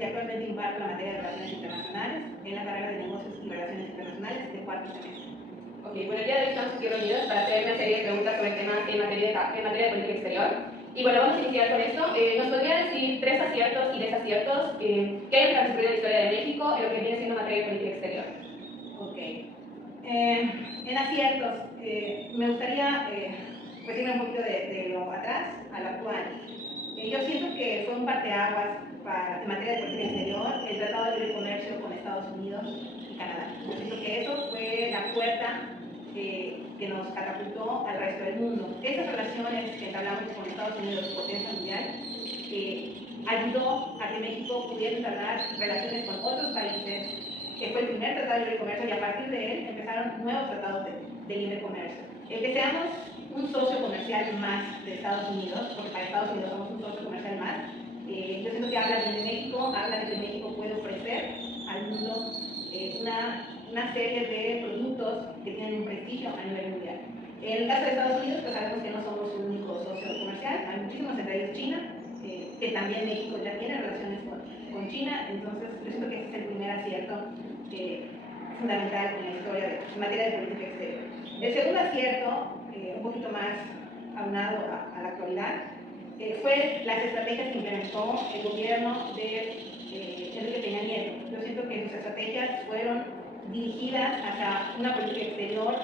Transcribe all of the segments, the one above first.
y actualmente imparto la materia de Relaciones Internacionales en la carrera de Negocios y Relaciones Internacionales de cuarto semestre. Ok, bueno, el día de hoy estamos aquí reunidos para hacer una serie de preguntas sobre temas en materia de política exterior. Y bueno, vamos a iniciar con esto. ¿Nos podría decir 3 aciertos y desaciertos que hayan transcurrido en la historia de México en lo que viene siendo materia de política exterior? Ok. En aciertos, me gustaría pues irme un poquito de lo atrás a lo actual. Yo siento que fue un parteaguas en materia de política exterior el Tratado de Libre Comercio con Estados Unidos y Canadá. Yo siento que eso fue la puerta que nos catapultó al resto del mundo. Esas relaciones que entablamos con Estados Unidos, potencia mundial, ayudó a que México pudiera entablar relaciones con otros países, que fue el primer tratado de libre comercio, y a partir de él empezaron nuevos tratados de libre comercio. El que seamos un socio comercial más de Estados Unidos, porque para Estados Unidos somos un socio comercial más, yo siento que habla bien de México, habla de que México puede ofrecer al mundo una serie de productos que tienen un prestigio a nivel mundial. En el caso de Estados Unidos, pues sabemos que no somos un único socio comercial, hay muchísimos, entre ellos China, que también México ya tiene relaciones con China, entonces yo siento que ese es el primer acierto fundamental en la historia en materia de política exterior. El segundo acierto, un poquito más aunado a la actualidad, fue las estrategias que implementó el gobierno de Enrique Peña Nieto. Yo siento que sus estrategias fueron dirigidas hacia una política exterior,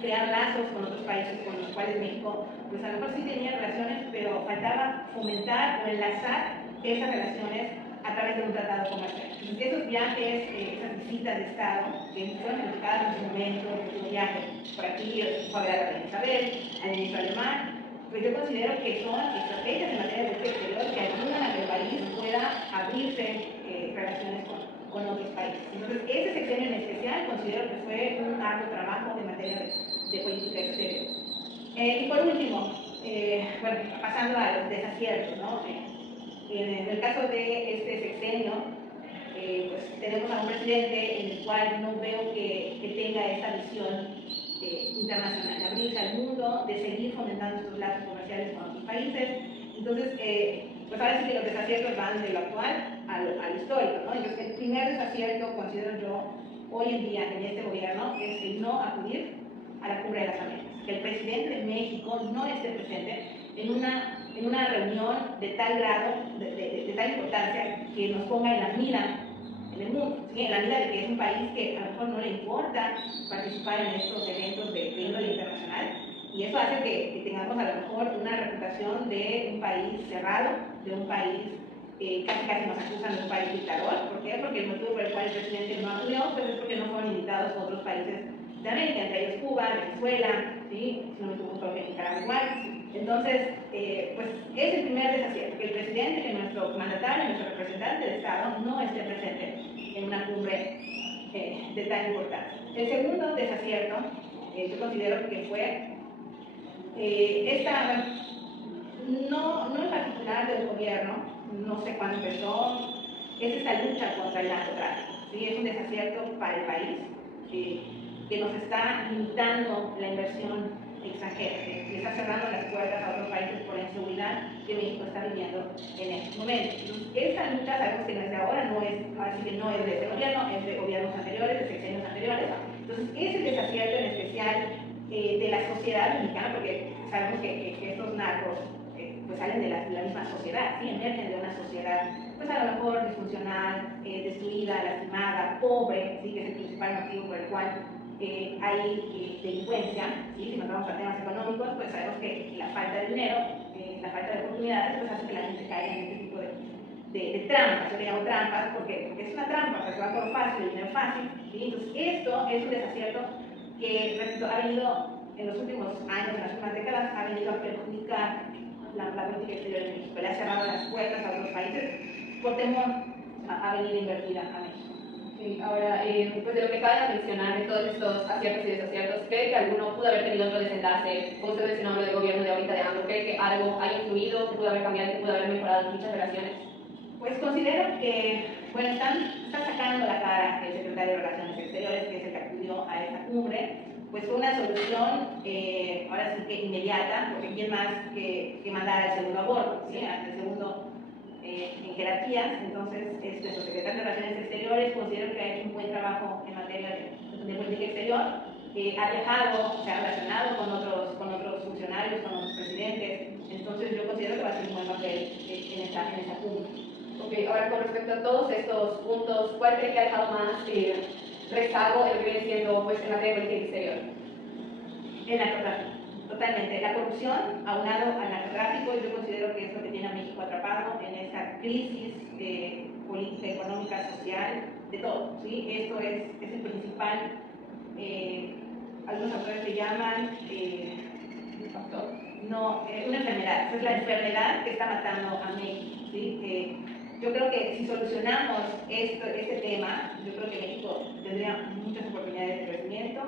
crear lazos con otros países con los cuales México, pues a lo mejor sí tenía relaciones, pero faltaba fomentar o enlazar esas relaciones a través de un tratado comercial. Entonces, esos viajes, esas visitas de Estado, que fueron dedicadas en su momento, un viaje por aquí, fue a ver a la reina Isabel, al ministro alemán, pues yo considero que son estrategias en materia de política exterior que ayudan a que el país pueda abrirse relaciones con otros países. Entonces, ese sexenio en especial considero que fue un arduo trabajo en materia de política exterior. Y por último, bueno, pasando a los desaciertos, ¿no? En el caso de este sexenio, pues tenemos a un presidente en el cual no veo que tenga esta visión internacional, de abrirse al mundo, de seguir fomentando estos lazos comerciales con otros países. Entonces, pues ahora sí que los desaciertos van de lo actual a lo histórico, ¿no? Entonces, el primer desacierto, considero yo, hoy en día en este gobierno, es el no acudir a la Cumbre de las Américas. Que el presidente de México no esté presente en una reunión de tal grado, de tal importancia, que nos ponga en la mira en el mundo, ¿sí? En la mira de que es un país que a lo mejor no le importa participar en estos eventos de índole internacional, y eso hace que tengamos a lo mejor una reputación de un país cerrado, de un país casi nos acusan de un país dictador. ¿Por qué? Porque el motivo por el cual el presidente no acudió, pues es porque no fueron invitados a otros países de América, entre ellos Cuba, Venezuela, ¿sí? Si no me equivoco, creo que Nicaragua igual. Entonces, pues es el primer desacierto, que el presidente, que nuestro mandatario, nuestro representante de Estado, no esté presente en una cumbre de tal importancia. El segundo desacierto, yo considero que fue no en particular del gobierno, no sé cuándo empezó, es esta lucha contra el narcotráfico, ¿sí? Es un desacierto para el país que nos está limitando la inversión extranjera, que está cerrando las puertas a otros países por la inseguridad que México está viviendo en estos momentos. Entonces, esta lucha sabemos que no es de ahora, ahora sí que no es de este gobierno, es de gobiernos anteriores, de sexenios anteriores. Entonces, es el desacierto en especial de la sociedad mexicana, porque sabemos que estos narcos pues salen de la misma sociedad, ¿sí? Emergen de una sociedad pues a lo mejor disfuncional, destruida, lastimada, pobre, ¿sí? Que es el principal motivo por el cual hay delincuencia, ¿sí? Si nos vamos a temas económicos, pues sabemos que la falta de dinero, la falta de oportunidades, pues hace que la gente caiga en este tipo de trampas. Yo le llamo trampas porque es una trampa, o sea, se va por lo fácil, dinero fácil, ¿sí? Entonces esto es un desacierto que, repito, ha venido en los últimos años, en las últimas décadas, ha venido a perjudicar la política exterior de México. Le ha cerrado las puertas a otros países por temor a venir a invertir a México. Sí, ahora, pues de lo que acaba de mencionar, de todos estos aciertos y desaciertos, ¿cree que alguno pudo haber tenido otro desenlace? Como usted mencionó lo del gobierno de ahorita de AMLO, ¿cree que algo haya influido, que pudo haber cambiado, que pudo haber mejorado muchas relaciones? Pues considero que, bueno, está sacando la cara el secretario de Relaciones Exteriores, que es el que acudió a esta cumbre. Pues fue una solución, ahora sí que inmediata, porque quién más que mandar al segundo aborto, ¿sí? Al segundo en jerarquías. Entonces, nuestro secretario de Relaciones Exteriores considero que ha hecho un buen trabajo en materia de política exterior. Ha viajado, se ha relacionado con otros funcionarios, con otros presidentes. Entonces, yo considero que va a ser un buen papel en esta cumbre. Ok, ahora con respecto a todos estos puntos, ¿cuál cree que ha dejado más rezago en lo que viene siendo pues, en materia de política exterior? El narcotráfico, totalmente. La corrupción, aunado al narcotráfico, yo considero que es lo que tiene a México atrapado en esta crisis política, económica, social, de todo. ¿Sí? Esto es el principal, algunos autores le llaman una enfermedad. Esa es la enfermedad que está matando a México. ¿Sí? Yo creo que si solucionamos este tema, yo creo que México tendría muchas oportunidades de crecimiento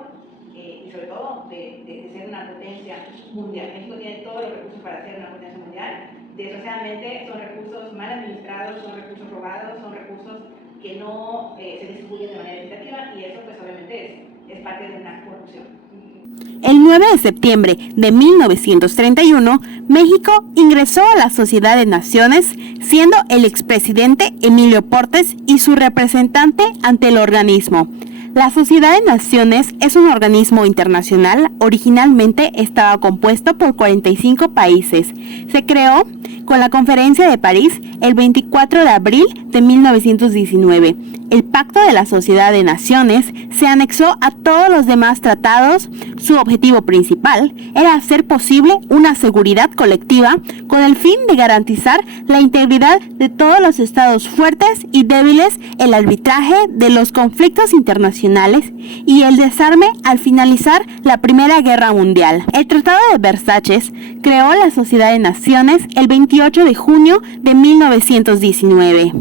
y sobre todo de ser una potencia mundial. México tiene todos los recursos para ser una potencia mundial. Desgraciadamente son recursos mal administrados, son recursos robados, son recursos que no se distribuyen de manera equitativa y eso pues obviamente es parte de una corrupción. El 9 de septiembre de 1931, México ingresó a la Sociedad de Naciones, siendo el expresidente Emilio Portes y su representante ante el organismo. La Sociedad de Naciones es un organismo internacional. Originalmente estaba compuesto por 45 países. Se creó con la Conferencia de París el 24 de abril de 1919. El Pacto de la Sociedad de Naciones se anexó a todos los demás tratados. Su objetivo principal era hacer posible una seguridad colectiva con el fin de garantizar la integridad de todos los estados fuertes y débiles, el arbitraje de los conflictos internacionales y el desarme al finalizar la Primera Guerra Mundial. El Tratado de Versalles creó la Sociedad de Naciones el 28 de junio de 1919.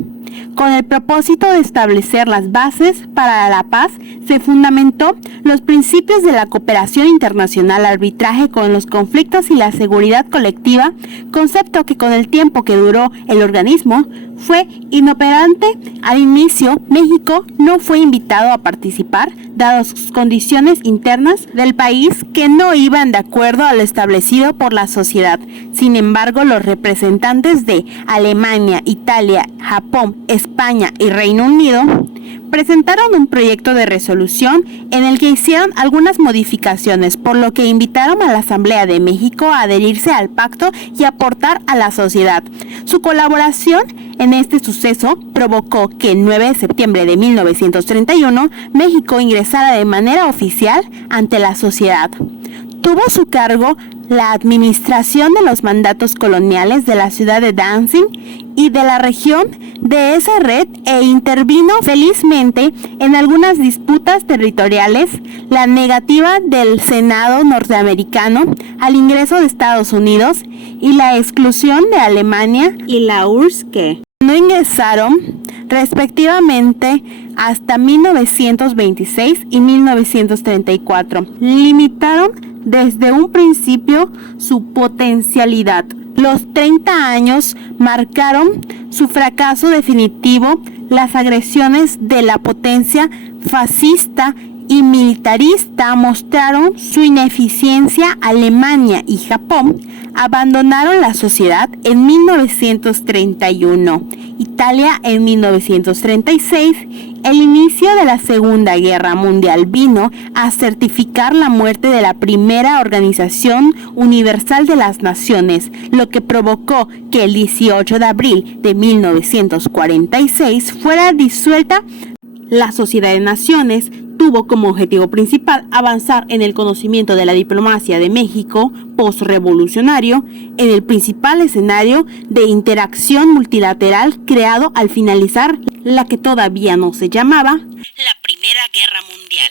Con el propósito de establecer las bases para la paz, se fundamentó los principios de la cooperación internacional, arbitraje con los conflictos y la seguridad colectiva, concepto que con el tiempo que duró el organismo fue inoperante. Al inicio, México no fue invitado a participar, dadas sus condiciones internas del país que no iban de acuerdo a lo establecido por la sociedad. Sin embargo, los representantes de Alemania, Italia, Japón, España y Reino Unido presentaron un proyecto de resolución en el que hicieron algunas modificaciones, por lo que invitaron a la Asamblea de México a adherirse al pacto y aportar a la sociedad. Su colaboración en este suceso provocó que el 9 de septiembre de 1931 México ingresara de manera oficial ante la sociedad. Tuvo a su cargo la administración de los mandatos coloniales de la ciudad de Danzig y de la región de esa red e intervino felizmente en algunas disputas territoriales. La negativa del Senado norteamericano al ingreso de Estados Unidos y la exclusión de Alemania y la URSS, que no ingresaron respectivamente hasta 1926 y 1934, limitaron desde un principio su potencialidad. Los 30 años marcaron su fracaso definitivo. Las agresiones de la potencia fascista y militarista mostraron su ineficiencia. Alemania y Japón abandonaron la sociedad en 1931, Italia en 1936. El inicio de la Segunda Guerra Mundial vino a certificar la muerte de la primera Organización Universal de las Naciones, lo que provocó que el 18 de abril de 1946 fuera disuelta. La Sociedad de Naciones tuvo como objetivo principal avanzar en el conocimiento de la diplomacia de México postrevolucionario en el principal escenario de interacción multilateral creado al finalizar la que todavía no se llamaba la Primera Guerra Mundial.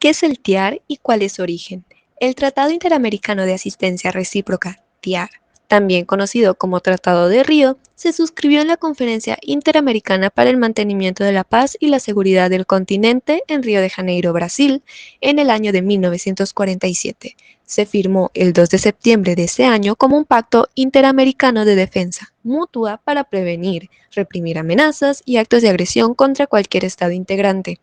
¿Qué es el TIAR y cuál es su origen? El Tratado Interamericano de Asistencia Recíproca, TIAR, también conocido como Tratado de Río, se suscribió en la Conferencia Interamericana para el Mantenimiento de la Paz y la Seguridad del Continente en Río de Janeiro, Brasil, en el año de 1947. Se firmó el 2 de septiembre de ese año como un pacto interamericano de defensa mutua para prevenir, reprimir amenazas y actos de agresión contra cualquier Estado integrante.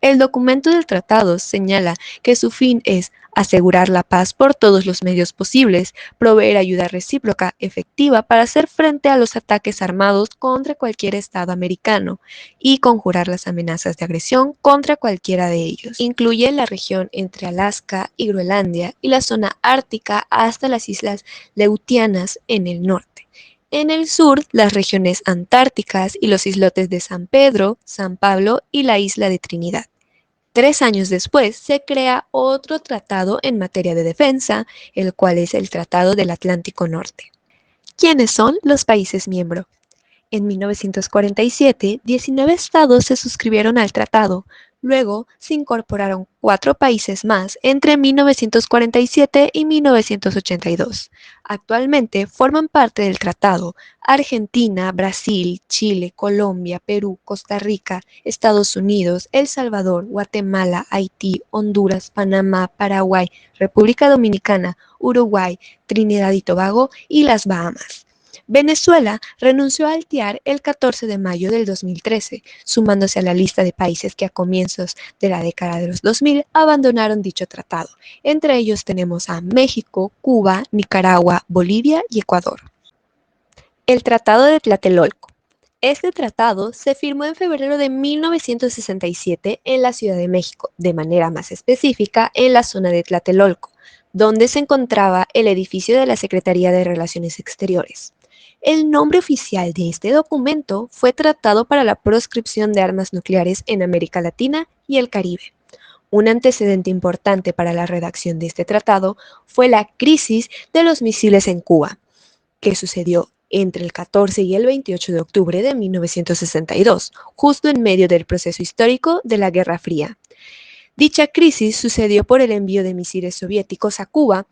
El documento del tratado señala que su fin es asegurar la paz por todos los medios posibles, proveer ayuda recíproca efectiva para hacer frente a los ataques armados contra cualquier Estado americano y conjurar las amenazas de agresión contra cualquiera de ellos. Incluye la región entre Alaska y Groenlandia y la zona ártica hasta las islas Leutianas en el norte. En el sur, las regiones antárticas y los islotes de San Pedro, San Pablo y la isla de Trinidad. 3 años después, se crea otro tratado en materia de defensa, el cual es el Tratado del Atlántico Norte. ¿Quiénes son los países miembros? En 1947, 19 estados se suscribieron al tratado. Luego se incorporaron 4 países más entre 1947 y 1982. Actualmente forman parte del tratado Argentina, Brasil, Chile, Colombia, Perú, Costa Rica, Estados Unidos, El Salvador, Guatemala, Haití, Honduras, Panamá, Paraguay, República Dominicana, Uruguay, Trinidad y Tobago y las Bahamas. Venezuela renunció al TIAR el 14 de mayo del 2013, sumándose a la lista de países que a comienzos de la década de los 2000 abandonaron dicho tratado. Entre ellos tenemos a México, Cuba, Nicaragua, Bolivia y Ecuador. El Tratado de Tlatelolco. Este tratado se firmó en febrero de 1967 en la Ciudad de México, de manera más específica en la zona de Tlatelolco, donde se encontraba el edificio de la Secretaría de Relaciones Exteriores. El nombre oficial de este documento fue Tratado para la Proscripción de Armas Nucleares en América Latina y el Caribe. Un antecedente importante para la redacción de este tratado fue la crisis de los misiles en Cuba, que sucedió entre el 14 y el 28 de octubre de 1962, justo en medio del proceso histórico de la Guerra Fría. Dicha crisis sucedió por el envío de misiles soviéticos a Cuba.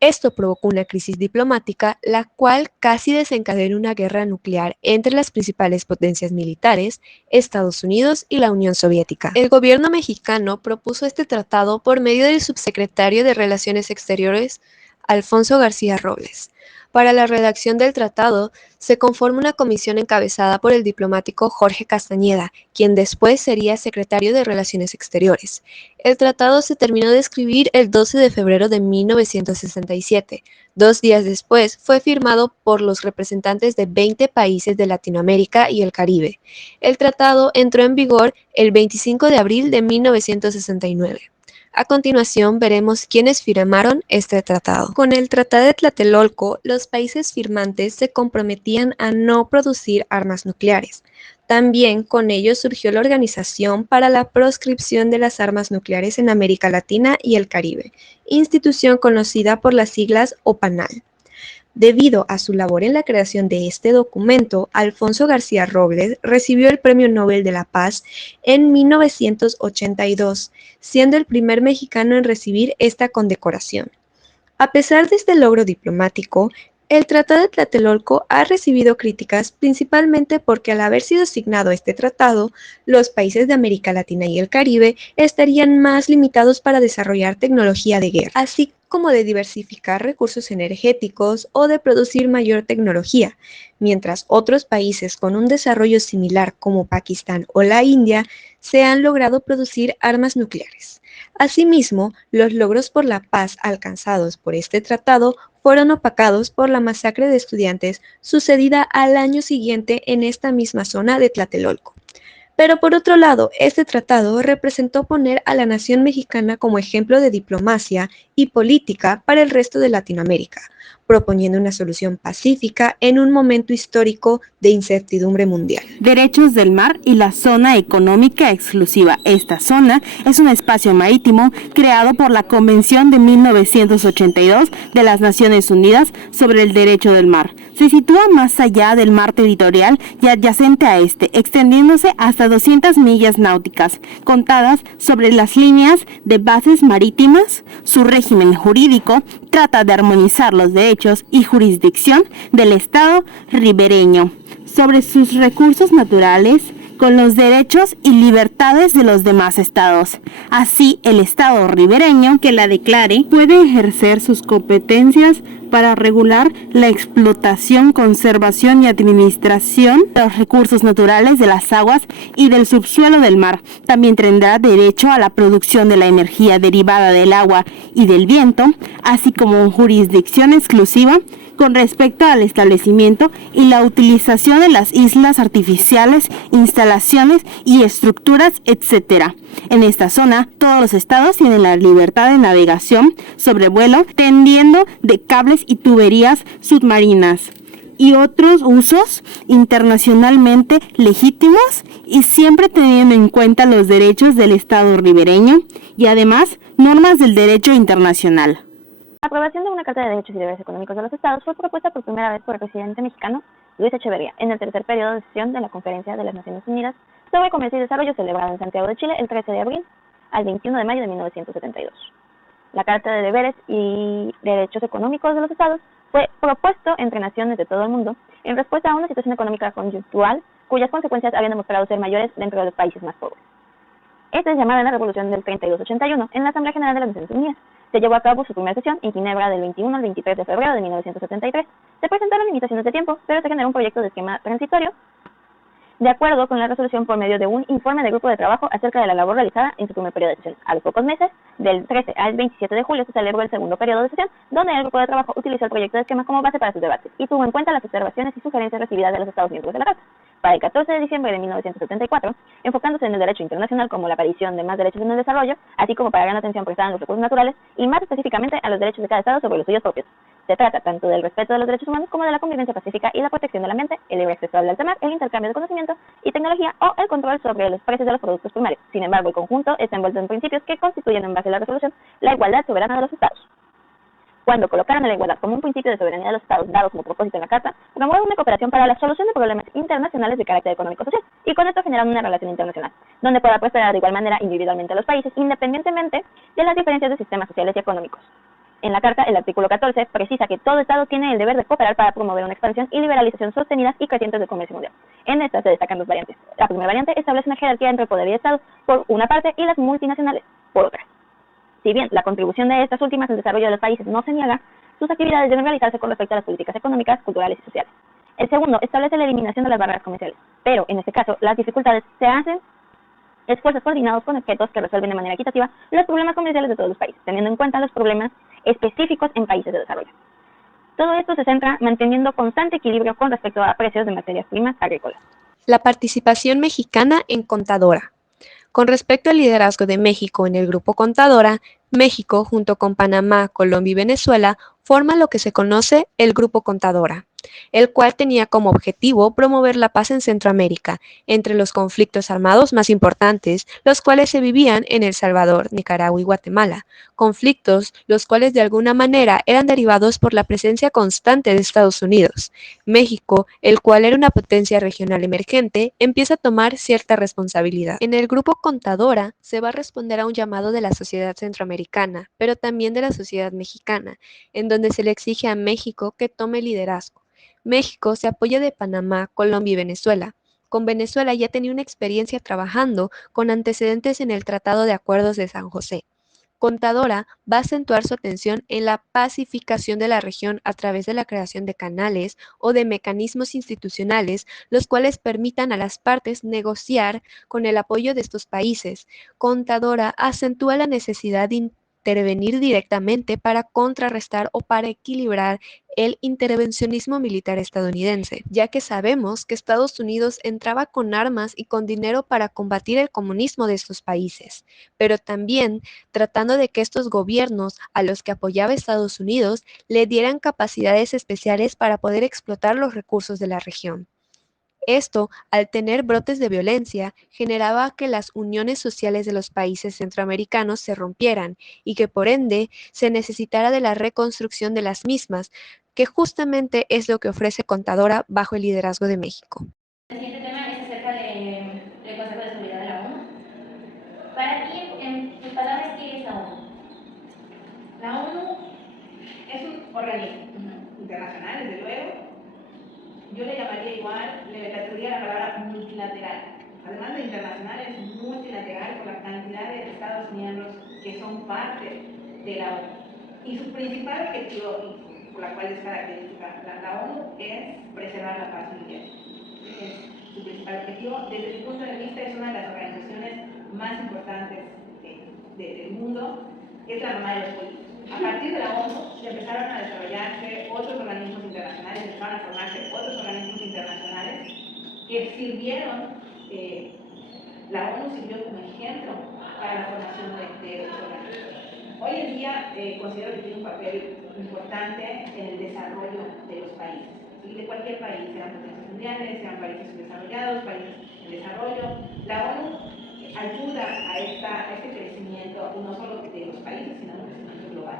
Esto provocó una crisis diplomática, la cual casi desencadenó una guerra nuclear entre las principales potencias militares, Estados Unidos y la Unión Soviética. El gobierno mexicano propuso este tratado por medio del subsecretario de Relaciones Exteriores, Alfonso García Robles. Para la redacción del tratado, se conforma una comisión encabezada por el diplomático Jorge Castañeda, quien después sería secretario de Relaciones Exteriores. El tratado se terminó de escribir el 12 de febrero de 1967. 2 días después fue firmado por los representantes de 20 países de Latinoamérica y el Caribe. El tratado entró en vigor el 25 de abril de 1969. A continuación veremos quiénes firmaron este tratado. Con el Tratado de Tlatelolco, los países firmantes se comprometían a no producir armas nucleares. También con ello surgió la Organización para la Proscripción de las Armas Nucleares en América Latina y el Caribe, institución conocida por las siglas OPANAL. Debido a su labor en la creación de este documento, Alfonso García Robles recibió el Premio Nobel de la Paz en 1982, siendo el primer mexicano en recibir esta condecoración. A pesar de este logro diplomático, el Tratado de Tlatelolco ha recibido críticas principalmente porque al haber sido signado este tratado, los países de América Latina y el Caribe estarían más limitados para desarrollar tecnología de guerra, así como de diversificar recursos energéticos o de producir mayor tecnología, mientras otros países con un desarrollo similar como Pakistán o la India se han logrado producir armas nucleares. Asimismo, los logros por la paz alcanzados por este tratado fueron opacados por la masacre de estudiantes sucedida al año siguiente en esta misma zona de Tlatelolco. Pero por otro lado, este tratado representó poner a la nación mexicana como ejemplo de diplomacia y política para el resto de Latinoamérica, proponiendo una solución pacífica en un momento histórico de incertidumbre mundial. Derechos del mar y la zona económica exclusiva. Esta zona es un espacio marítimo creado por la Convención de 1982 de las Naciones Unidas sobre el Derecho del Mar. Se sitúa más allá del mar territorial y adyacente a este, extendiéndose hasta 200 millas náuticas, contadas sobre las líneas de bases marítimas. Su régimen jurídico trata de armonizar los derechos y jurisdicción del Estado ribereño sobre sus recursos naturales con los derechos y libertades de los demás estados. Así, el Estado ribereño que la declare puede ejercer sus competencias para regular la explotación, conservación y administración de los recursos naturales de las aguas y del subsuelo del mar. También tendrá derecho a la producción de la energía derivada del agua y del viento, así como jurisdicción exclusiva con respecto al establecimiento y la utilización de las islas artificiales, instalaciones y estructuras, etc. En esta zona, todos los estados tienen la libertad de navegación, sobrevuelo, tendiendo de cables y tuberías submarinas y otros usos internacionalmente legítimos y siempre teniendo en cuenta los derechos del estado ribereño y además normas del derecho internacional. La aprobación de una Carta de Derechos y Deberes Económicos de los Estados fue propuesta por primera vez por el presidente mexicano Luis Echeverría en el tercer periodo de sesión de la Conferencia de las Naciones Unidas sobre Comercio y Desarrollo celebrada en Santiago de Chile el 13 de abril al 21 de mayo de 1972. La Carta de Deberes y Derechos Económicos de los Estados fue propuesto entre naciones de todo el mundo en respuesta a una situación económica coyuntural cuyas consecuencias habían demostrado ser mayores dentro de los países más pobres. Esta es llamada la Revolución del 3281 en la Asamblea General de las Naciones Unidas. Se llevó a cabo su primera sesión en Ginebra del 21 al 23 de febrero de 1973. Se presentaron limitaciones de tiempo, pero se generó un proyecto de esquema transitorio de acuerdo con la resolución por medio de un informe del grupo de trabajo acerca de la labor realizada en su primer periodo de sesión. A los pocos meses, del 13 al 27 de julio, se celebró el segundo periodo de sesión, donde el grupo de trabajo utilizó el proyecto de esquema como base para sus debates y tuvo en cuenta las observaciones y sugerencias recibidas de los Estados miembros de la Carta. Para el 14 de diciembre de 1974, enfocándose en el derecho internacional como la aparición de más derechos en el desarrollo, así como para gran atención prestada a los recursos naturales y más específicamente a los derechos de cada Estado sobre los suyos propios. Se trata tanto del respeto de los derechos humanos como de la convivencia pacífica y la protección del ambiente, el libre acceso al alta mar, el intercambio de conocimiento y tecnología o el control sobre los precios de los productos primarios. Sin embargo, el conjunto está envuelto en principios que constituyen en base a la resolución la igualdad soberana de los Estados. Cuando colocaron a la igualdad como un principio de soberanía de los Estados dado como propósito en la Carta, promueven una cooperación para la solución de problemas internacionales de carácter económico-social y con esto generan una relación internacional, donde pueda prosperar de igual manera individualmente a los países, independientemente de las diferencias de sistemas sociales y económicos. En la Carta, el artículo 14 precisa que todo Estado tiene el deber de cooperar para promover una expansión y liberalización sostenidas y crecientes del comercio mundial. En esta se destacan dos variantes. La primera variante establece una jerarquía entre poder y Estado por una parte y las multinacionales por otra. Si bien la contribución de estas últimas al desarrollo de los países no se niega, sus actividades deben realizarse con respecto a las políticas económicas, culturales y sociales. El segundo establece la eliminación de las barreras comerciales, pero en este caso las dificultades se hacen esfuerzos coordinados con objetos que resuelven de manera equitativa los problemas comerciales de todos los países, teniendo en cuenta los problemas específicos en países de desarrollo. Todo esto se centra manteniendo constante equilibrio con respecto a precios de materias primas agrícolas. La participación mexicana en Contadora. Con respecto al liderazgo de México en el grupo Contadora, México, junto con Panamá, Colombia y Venezuela, forma lo que se conoce el Grupo Contadora, el cual tenía como objetivo promover la paz en Centroamérica, entre los conflictos armados más importantes, los cuales se vivían en El Salvador, Nicaragua y Guatemala, conflictos los cuales de alguna manera eran derivados por la presencia constante de Estados Unidos. México, el cual era una potencia regional emergente, empieza a tomar cierta responsabilidad. En el Grupo Contadora se va a responder a un llamado de la sociedad centroamericana, pero también de la sociedad mexicana, en donde se le exige a México que tome liderazgo. México se apoya de Panamá, Colombia y Venezuela. Con Venezuela ya tenía una experiencia trabajando con antecedentes en el Tratado de Acuerdos de San José. Contadora va a acentuar su atención en la pacificación de la región a través de la creación de canales o de mecanismos institucionales, los cuales permitan a las partes negociar con el apoyo de estos países. Contadora acentúa la necesidad de intervenir directamente para contrarrestar o para equilibrar el intervencionismo militar estadounidense, ya que sabemos que Estados Unidos entraba con armas y con dinero para combatir el comunismo de estos países, pero también tratando de que estos gobiernos a los que apoyaba Estados Unidos le dieran capacidades especiales para poder explotar los recursos de la región. Esto, al tener brotes de violencia, generaba que las uniones sociales de los países centroamericanos se rompieran y que por ende se necesitara de la reconstrucción de las mismas, que justamente es lo que ofrece Contadora bajo el liderazgo de México. El siguiente tema es acerca del Consejo de Seguridad de la ONU. Para ti, en tus palabras, ¿qué es la ONU? La ONU es un organismo internacional, desde luego. Yo le llamaría igual, le trataría la palabra multilateral. Además de internacional, es multilateral por la cantidad de Estados miembros que son parte de la ONU. Y su principal objetivo, por la cual es característica la ONU es preservar la paz mundial. Es su principal objetivo. Desde mi punto de vista es una de las organizaciones más importantes del mundo, es la mamá de los políticos. A partir de la ONU se empezaron a desarrollarse otros organismos internacionales, empezaron a formarse otros organismos internacionales que sirvieron, la ONU sirvió como ejemplo para la formación de estos organismos. Hoy en día considero que tiene un papel importante en el desarrollo de los países, ¿sí? De cualquier país, sean potencias mundiales, sean países subdesarrollados, países en desarrollo. La ONU ayuda a este crecimiento no solo de los países, sino un crecimiento global.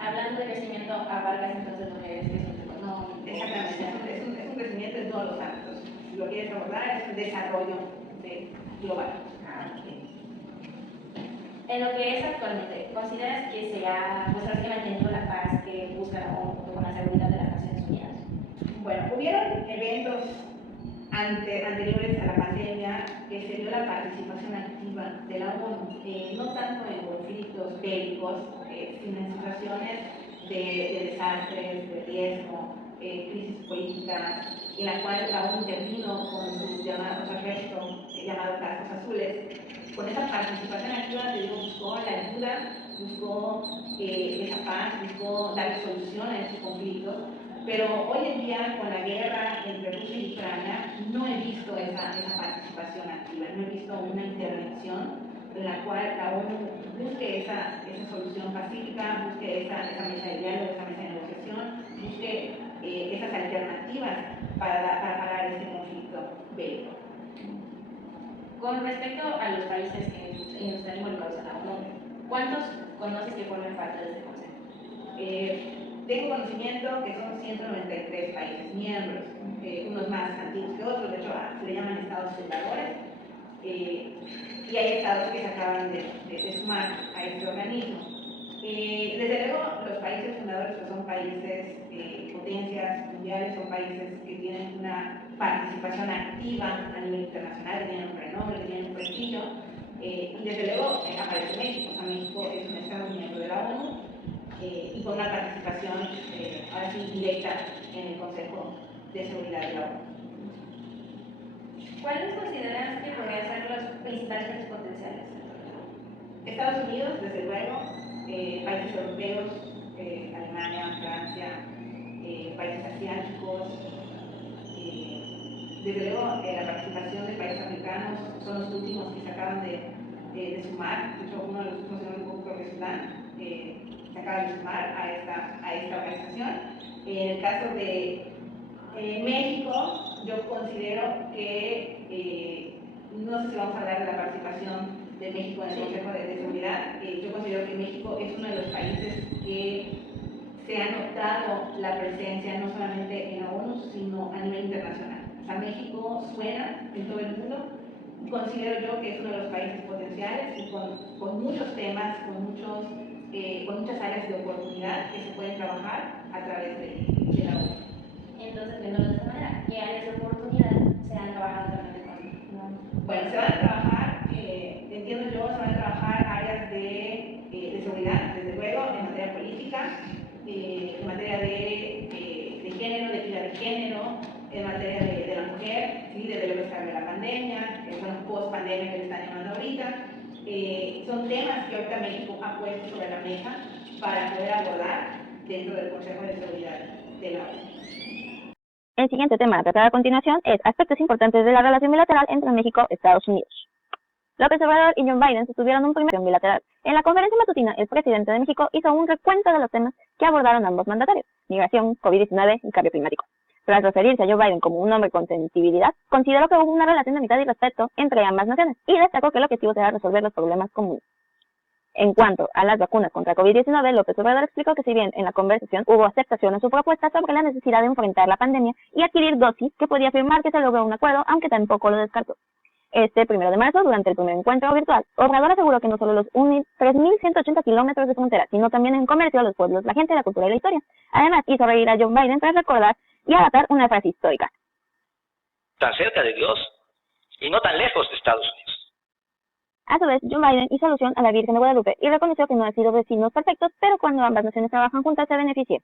Hablando de crecimiento, abarcas entonces lo que es crecimiento económico. Exactamente, es un crecimiento en todos los ámbitos. Si lo quieres abordar, es un desarrollo global. En lo que es actualmente, ¿consideras que se ha mantenido la paz que busca la ONU junto con la seguridad de las Naciones Unidas? Bueno, hubieron eventos anteriores a la pandemia que se dio la participación activa de la ONU, no tanto en conflictos bélicos, sino en situaciones de desastres, de riesgo, crisis políticas, en la cual la ONU intervino con su ejército llamado Cascos Azules. Con esa participación activa, te digo, buscó la ayuda, buscó esa paz, buscó dar solución a esos conflictos. Pero hoy en día, con la guerra entre Rusia y Ucrania, no he visto esa participación activa, no he visto una intervención en la cual la ONU busque esa solución pacífica, busque esa mesa de diálogo, esa mesa de negociación, busque esas alternativas para parar este conflicto bélico. Con respecto a los países que están involucrados en la ONU, ¿cuántos conoces que forman parte de este consejo? Tengo conocimiento que son 193 países miembros, unos más antiguos que otros, de hecho se le llaman estados fundadores, y hay estados que se acaban de sumar a este organismo. Desde luego, los países fundadores pues, son países, potencias mundiales, son países que tienen una participación activa a nivel internacional, que tienen un renombre, que tienen un prestigio, y desde luego aparece México. O sea, México es un estado miembro de la ONU y con una participación ahora sí directa en el Consejo de Seguridad de la ONU. ¿Cuáles consideras que podrían ser los principales retos potenciales? Estados Unidos, desde luego, países europeos, Alemania, Francia, países asiáticos, desde luego la participación de países africanos son los últimos que se acaban de sumar. De hecho, uno de los últimos, un poco que Sudán, se acaba de sumar a esta organización. En el caso de México, yo considero que no sé si vamos a hablar de la participación de México en el Consejo de Seguridad. Yo considero que México es uno de los países que se ha notado la presencia no solamente en la ONU, sino a nivel internacional. O sea, México suena en todo el mundo. Considero yo que es uno de los países potenciales y con muchos temas, con muchas áreas de oportunidad que se pueden trabajar a través de la ONU. Entonces, viéndolo de esta manera, ¿qué áreas de oportunidad se han trabajado también con la ONU? Bueno, se van a trabajar, entiendo yo, se van a trabajar áreas de seguridad, desde luego, en materia política, en materia de género, de equidad de género, en materia de la mujer, ¿sí? Desde luego está la pandemia, post-pandemia que le están llamando ahorita. Son temas que ahorita México ha puesto sobre la mesa para poder abordar dentro del Consejo de Seguridad de la ONU. El siguiente tema a tratar a continuación es aspectos importantes de la relación bilateral entre México y Estados Unidos. López Obrador y John Biden sostuvieron un primer bilateral. En la conferencia matutina, el presidente de México hizo un recuento de los temas que abordaron ambos mandatarios: migración, COVID-19 y cambio climático. Tras referirse a Joe Biden como un hombre con sensibilidad, consideró que hubo una relación de amistad y respeto entre ambas naciones y destacó que el objetivo será resolver los problemas comunes. En cuanto a las vacunas contra COVID-19, López Obrador explicó que si bien en la conversación hubo aceptación a su propuesta sobre la necesidad de enfrentar la pandemia y adquirir dosis, que podía afirmar que se logró un acuerdo, aunque tampoco lo descartó. Este 1 de marzo, durante el primer encuentro virtual, Obrador aseguró que no solo los 3.180 kilómetros de frontera, sino también en comercio, los pueblos, la gente, la cultura y la historia. Además, hizo reír a John Biden tras recordar y adaptar una frase histórica. Tan cerca de Dios y no tan lejos de Estados Unidos. A su vez, Joe Biden hizo alusión a la Virgen de Guadalupe y reconoció que no han sido vecinos perfectos, pero cuando ambas naciones trabajan juntas se benefician.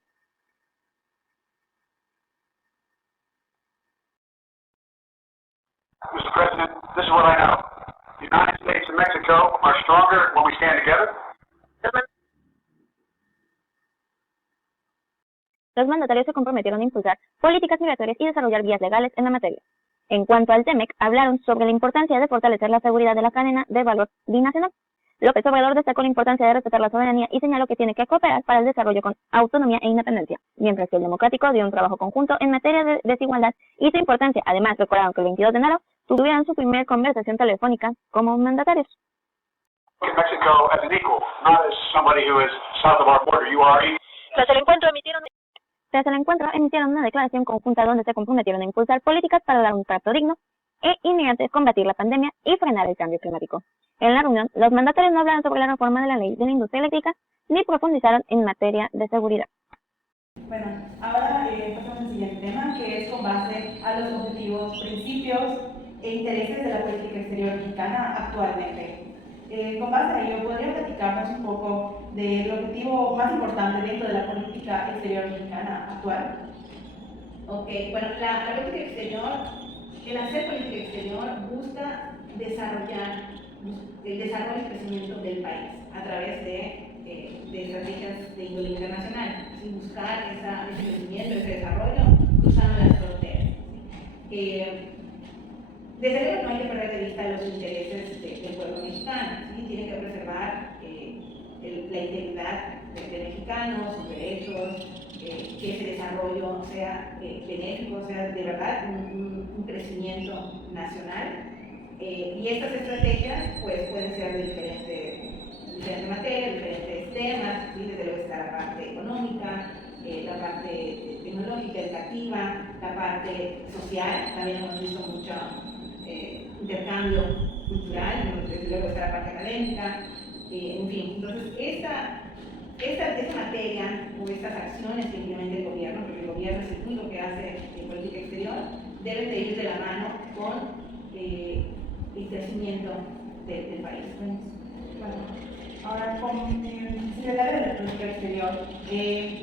Mr. President, this is what I know. The United States and Mexico are stronger when we stand together. Los mandatarios se comprometieron a impulsar políticas migratorias y desarrollar vías legales en la materia. En cuanto al TEMEC, hablaron sobre la importancia de fortalecer la seguridad de la cadena de valor binacional. López Obrador destacó la importancia de respetar la soberanía y señaló que tiene que cooperar para el desarrollo con autonomía e independencia, mientras que el Democrático dio un trabajo conjunto en materia de desigualdad y su importancia. Además, recordaron que el 22 de enero tuvieron su primera conversación telefónica como mandatarios. Mexico as an equal, not as somebody who is south of our border. You are equal. Tras el encuentro emitieron una declaración conjunta donde se comprometieron a impulsar políticas para dar un trato digno e inmigrantes, combatir la pandemia y frenar el cambio climático. En la reunión, los mandatarios no hablaron sobre la reforma de la ley de la industria eléctrica ni profundizaron en materia de seguridad. Bueno, ahora pasamos al siguiente tema, que es con base a los objetivos, principios e intereses de la política exterior mexicana actualmente. Con base a ello, ¿podría platicarnos un poco del objetivo más importante dentro de la política exterior mexicana actual? Ok, bueno, la política exterior, el hacer política exterior busca desarrollar el desarrollo y crecimiento del país a través de estrategias de índole internacional, sin buscar ese crecimiento, ese desarrollo, cruzando las fronteras. Desde luego no hay que perder de vista los intereses del pueblo mexicano, ¿sí? Tiene que preservar la integridad de mexicanos, sus derechos, que ese desarrollo sea benéfico, sea de verdad un crecimiento nacional. Y estas estrategias pues, pueden ser de diferentes materias, diferentes temas, ¿sí? Desde luego está la parte económica, la parte tecnológica, educativa, la parte social, también hemos visto mucho intercambio cultural, desde luego está la parte académica, en fin. Entonces, esta materia o estas acciones que implementa el gobierno, porque el gobierno es el único que hace política exterior, deben de ir de la mano con el crecimiento del país. Bueno, ahora, como secretario de la Política Exterior,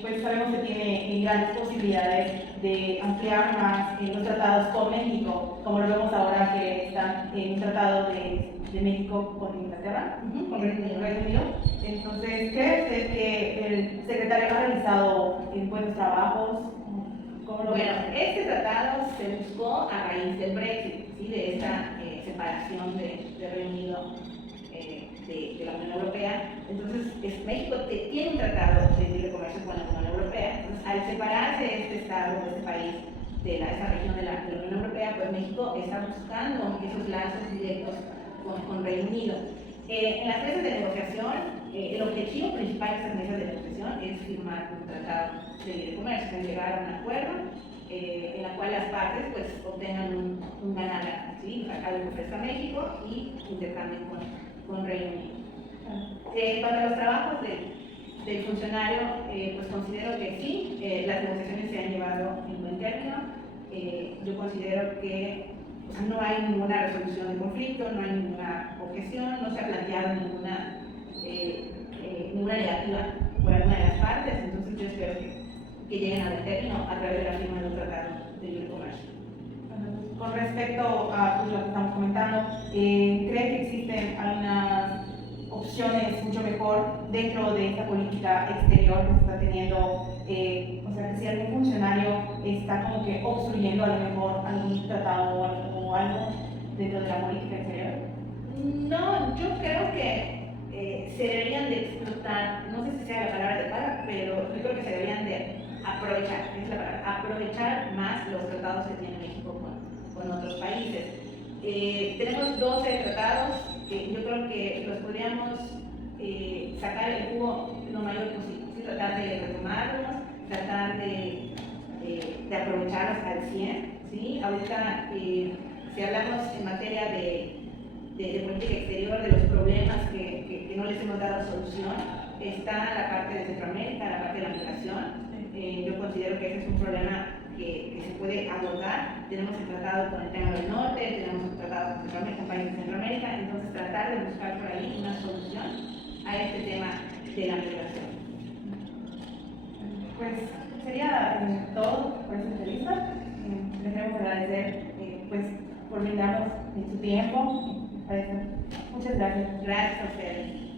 pues sabemos que tiene grandes posibilidades de ampliar más los tratados con México, como lo vemos ahora que está en un tratado de México con Inglaterra, con Reino Unido. Entonces, ¿cree usted que el secretario ha realizado buenos trabajos? Bueno, este tratado se buscó a raíz del Brexit, ¿sí? De esta separación de Reino Unido de la Unión Europea. Entonces, México tiene un tratado de libre comercio con la Unión Europea. Entonces, al separarse este estado, de este país, de esa región de la Unión Europea, pues México está buscando esos lazos directos con Reino Unido. En las mesas de negociación, el objetivo principal de estas mesas de negociación es firmar un tratado de libre comercio, es llegar a un acuerdo en la cual las partes pues, obtengan un ganar-ganar, ¿sí? Algo que ofrezca México y intercambien con Reino Unido. Para los trabajos del funcionario, pues considero que sí, las negociaciones se han llevado en buen término. Yo considero que no hay ninguna resolución de conflicto, no hay ninguna objeción, no se ha planteado ninguna negativa por alguna de las partes, entonces yo espero que lleguen a buen término a través de la firma de un tratado de libre comercio. Con respecto a lo que estamos comentando, ¿cree que existen algunas opciones mucho mejor dentro de esta política exterior que se está teniendo? O sea, que si algún funcionario está como que obstruyendo a lo mejor algún tratado o algo dentro de la política exterior. No, yo creo que se deberían de explotar, no sé si sea la palabra adecuada, pero yo creo que se deberían de aprovechar, es la palabra, aprovechar más los tratados que tiene México con otros países. Tenemos 12 tratados que yo creo que los podríamos sacar el jugo lo mayor posible, ¿sí? Tratar de retomarlos, tratar de aprovecharlos al 100, ¿sí? Ahorita, si hablamos en materia de política exterior, de los problemas que no les hemos dado solución, está la parte de Centroamérica, la parte de la migración. Yo considero que ese es un problema que se puede abordar. Tenemos el tratado con el Triángulo del Norte, tenemos el tratado tratados con países de Centroamérica, entonces tratar de buscar por ahí una solución a este tema de la migración. Pues sería todo por esta entrevista. Les queremos agradecer pues, por brindarnos su tiempo. Muchas gracias. Gracias a ustedes.